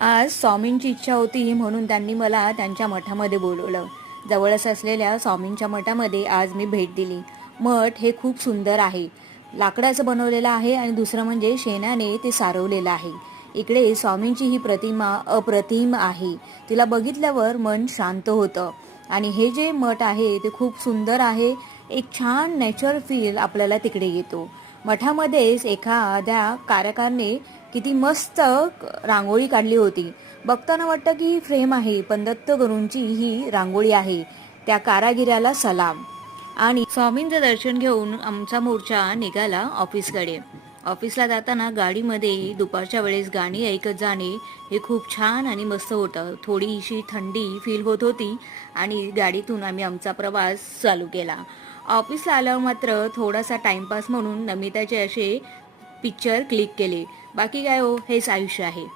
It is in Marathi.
आज स्वामींची इच्छा होती म्हणून त्यांनी मला त्यांच्या मठामध्ये बोलवलं. जवळच असलेल्या स्वामींच्या मठामध्ये आज मी भेट दिली. मठ हे खूप सुंदर आहे. लाकडाचं बनवलेलं आहे आणि दुसरं म्हणजे शेणाने ते सारवलेलं आहे. इकडे स्वामींची ही प्रतिमा अप्रतिम आहे. तिला बघितल्यावर मन शांत होतं. आणि हे जे मठ आहे ते खूप सुंदर आहे. एक छान नॅचरल फील आपल्याला तिकडे येतो. मठामध्येच एखाद्या कार्यकाराने किती मस्त रांगोळी काढली होती. बघताना वाटतं की ही फ्रेम आहे, पण दत्तगुरूंची ही रांगोळी आहे. त्या कारागिराला सलाम. आणि स्वामींचं दर्शन घेऊन आमचा मोर्चा निघाला ऑफिसकडे. ऑफिसला जाताना गाडीमध्ये दुपारच्या वेळेस गाणी ऐकत जाणे हे खूप छान आणि मस्त होतं. थोडीशी थंडी फील होत होती आणि गाडीतून आम्ही आमचा प्रवास चालू केला. ऑफिसला आल्यावर मात्र थोडासा टाइमपास म्हणून नमिताचे असे पिक्चर क्लिक केले. बाकी काय हो, हेच आयुष्य आहे.